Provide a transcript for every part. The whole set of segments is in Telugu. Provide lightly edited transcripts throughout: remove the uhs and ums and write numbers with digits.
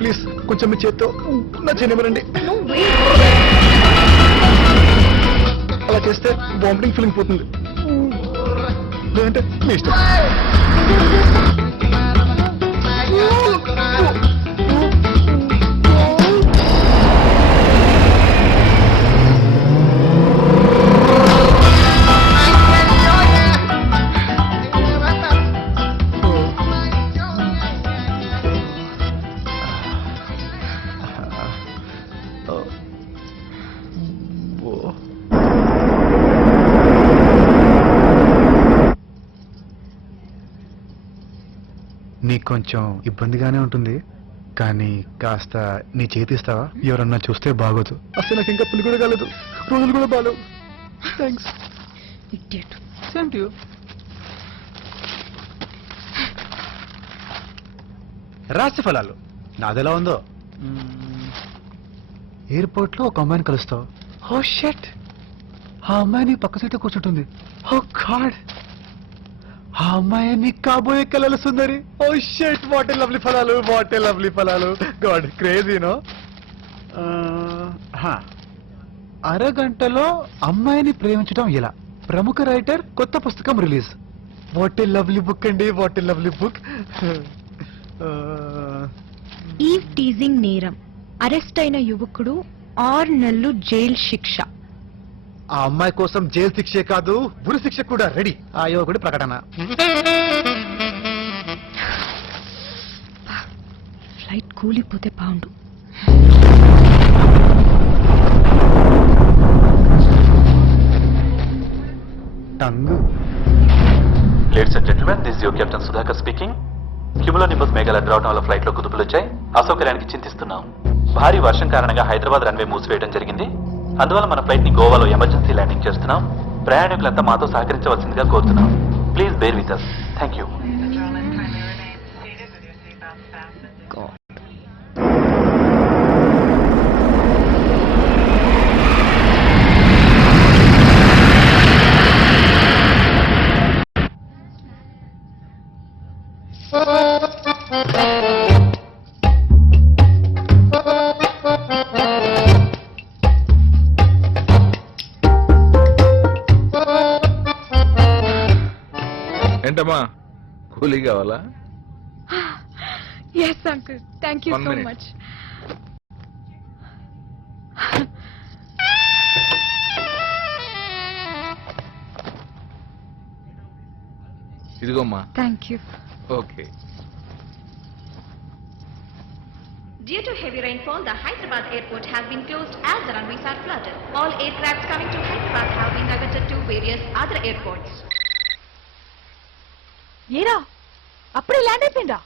ప్లీజ్ కొంచెం మీ చేత్తో నా చేయనివ్వరండి. అలా చేస్తే వామిటింగ్ ఫీలింగ్ పోతుంది. లేదంటే మీ ఇష్టం. నీకు కొంచెం ఇబ్బందిగానే ఉంటుంది, కానీ కాస్త నీ చేతిస్తావా? ఎవరన్నా చూస్తే బాగోదు. అసలు నాకు ఇంకా పులి కూడా కాలేదు, రోజులు కూడా బాగాలేవు. థ్యాంక్స్. Thank you. రాశి ఫలాలు నాదెలా ఉందో. ఎయిర్పోర్ట్ లో ఒక అమ్మాయిని కలుస్తావు. ఓ షట్, ఆ అమ్మాయి నీ పక్క సీట్లో కూర్చుంటుంది. ఓ గాడ్, ఆ అమ్మాయి నీ కాబోయే కలల సుందరి. Oh shut, what a lovely ఫలాలు, వాట్ ఏ లవ్లీ ఫలాలు. God, crazy no. అరగంటలో అమ్మాయిని ప్రేమించడం ఎలా? ప్రముఖ రైటర్ కొత్త పుస్తకం release. What a lovely book అండి, what a lovely book. Eve teasing నేరం, అరెస్ట్ అయిన యువకుడు 6 నెలలు జైలు శిక్ష. ఆ అమ్మాయి కోసం జైలు శిక్షే కాదు, ఉరి శిక్ష కూడా రెడీ. ఆ యువకుడి ప్రకటన. ఫ్లైట్ కూలిపోతే బాగుండు. టంగు. Ladies and gentlemen, this is your Captain Sudhakar speaking. Cumulonimbus మేఘాలు రావడం వల్ల ఫ్లైట్ లో కుదుపులు వచ్చాయి. అసౌకర్యానికి చింతిస్తున్నాం. భారీ వర్షం కారణంగా హైదరాబాద్ రన్వే మూసివేయడం జరిగింది. అందువల్ల మన ఫ్లైట్ ని గోవాలో ఎమర్జెన్సీ ల్యాండింగ్ చేస్తున్నాం. ప్రయాణికులంతా మాతో సహకరించవలసిందిగా కోరుతున్నాం. Please bear with us. Thank you. ఏంటమ్మా, కూలీ కావాలా? Yes, uncle. Thank you so much. ఇదిగోమ్మా. Thank you. Okay. Due to heavy rainfall, the Hyderabad airport has been closed as the runways are flooded. All aircraft coming to Hyderabad have been diverted to various other airports. ఏరా, అప్పుడే ల్యాండ్ అయిపోయిందా?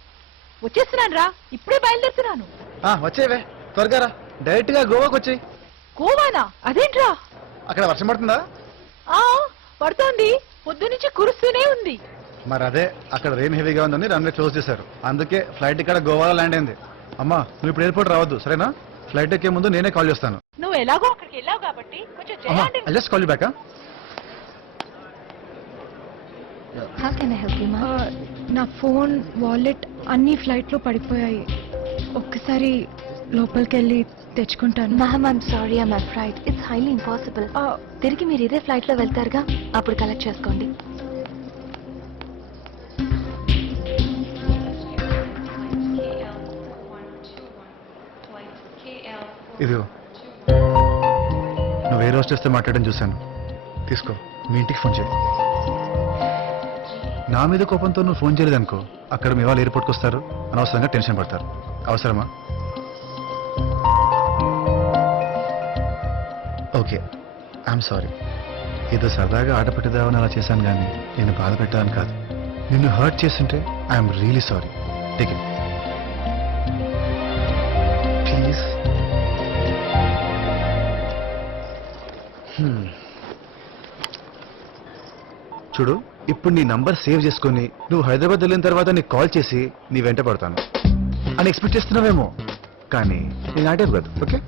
వచ్చేస్తున్నాను రా, ఇప్పుడే బయలుదేరుతున్నాను. వచ్చేవే, త్వరగా రా. డైరెక్ట్ గా గోవాకి వచ్చేయి. గోవానా? అదేంట్రా? అక్కడ వర్షం పడుతుందా? పడుతోంది, పొద్దు నుంచి కురుస్తూనే ఉంది. మరి అదే, అక్కడ రెయిన్ హెవీగా ఉందని రన్వే క్లోజ్ చేశారు. అందుకే ఫ్లైట్ ఇక్కడ గోవాలో ల్యాండ్ అయింది. అమ్మా, నువ్వు ఇప్పుడు ఎయిర్పోర్ట్ రావద్దు, సరేనా? ఫ్లైట్ ఎక్కే ముందు నేనే కాల్ చేస్తాను. నువ్వు ఎలాగో అక్కడికి వెళ్ళావు కాబట్టి కొంచెం just call you back. How can I help you, ma'am? నా ఫోన్, వాలెట్ అన్ని ఫ్లైట్ లో పడిపోయాయి. ఒక్కసారి లోపలికి వెళ్ళి తెచ్చుకుంటాను. Ma'am, I'm sorry, I'm afraid it's highly impossible. తిరిగి మీరు ఇదే ఫ్లైట్ లో వెళ్తారుగా, అప్పుడు కలెక్ట్ చేసుకోండి. ఇదిగో, నువ్వు ఏ రోజు చేస్తే మాట్లాడడం చూశాను. తీసుకో, మీ ఇంటికి ఫోన్ చేయి. నా మీద కోపంతో నువ్వు ఫోన్ చేయలేదనుకో, అక్కడ మీ వాళ్ళు ఎయిర్పోర్ట్కి వస్తారు, అనవసరంగా టెన్షన్ పడతారు. అవసరమా? Okay, I'm sorry. ఏదో సరదాగా ఆట పెట్టేదామని అలా చేశాను, కానీ నేను బాధ పెట్టాలని కాదు. నిన్ను హర్ట్ చేస్తుంటే I'm really sorry. Take it please. చూడు, ఇప్పుడు నీ నంబర్ సేవ్ చేసుకుని నువ్వు హైదరాబాద్ వెళ్ళిన తర్వాత నీకు కాల్ చేసి నీ వెంట పడతాను అని ఎక్స్పెక్ట్ చేస్తున్నావేమో, కానీ నేను ఆ టైప్ కాదు. Okay?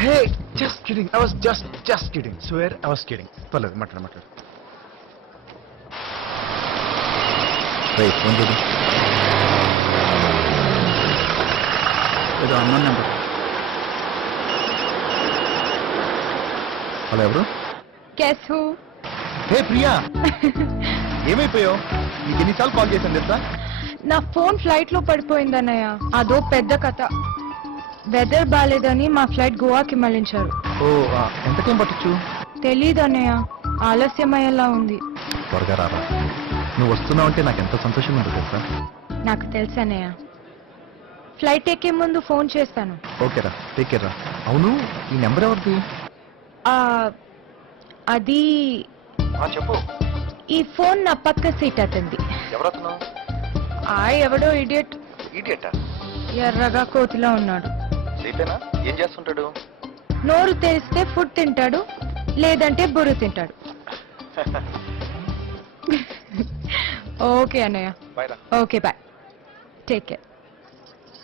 Hey, just kidding. I was just kidding. Swear I was kidding. పర్లేదు, మాట్లాడు. ఫోన్ చూడు. ఏదో అన్నాను నెంబర్. హలో ఎవరు? Guess who? హే ప్రియా, ఏమైపోయావు? నీకు ఎన్నిసార్లు కాల్ చేశాను తెలుసా? నా ఫోన్ ఫ్లైట్ లో పడిపోయింది అన్నయ్య. అదో పెద్ద కథ. వెదర్ బాలేదని మా ఫ్లైట్ గోవాకి మళ్ళించారు. ఓ, ఎంత టైం పట్టచ్చు? తెలీదు అన్నయ్య, ఆలస్యమయ్యేలా ఉంది. త్వరగా రారా. నువ్వు వస్తున్నావు అంటే నాకు ఎంత సంతోషంగా ఉంటుంది తెలుసా? నాకు తెలుసు అన్నయ్య. ఫ్లైట్ ఎక్కే ముందు ఫోన్ చేస్తాను. ఓకేరా, టేక్ కేర్ రా. అవును, ఈ నెంబర్ ఎవరిది? ఆ, అది చెప్పు. ఈ ఫోన్ నా పక్క సీట్ అతంది. ఎవరవుతున్నావు? ఎవడో ఇడియట్. ఈడియటా? ఎర్రగా కోతిలా ఉన్నాడు. శ్రీపేనా? ఏం చేస్తుంటాడు? నోరు తెరిస్తే ఫుడ్ తింటాడు, లేదంటే బుర్ర తింటాడు. ఓకే అన్నయ్య. బాయ్ రా. Okay bye, take care.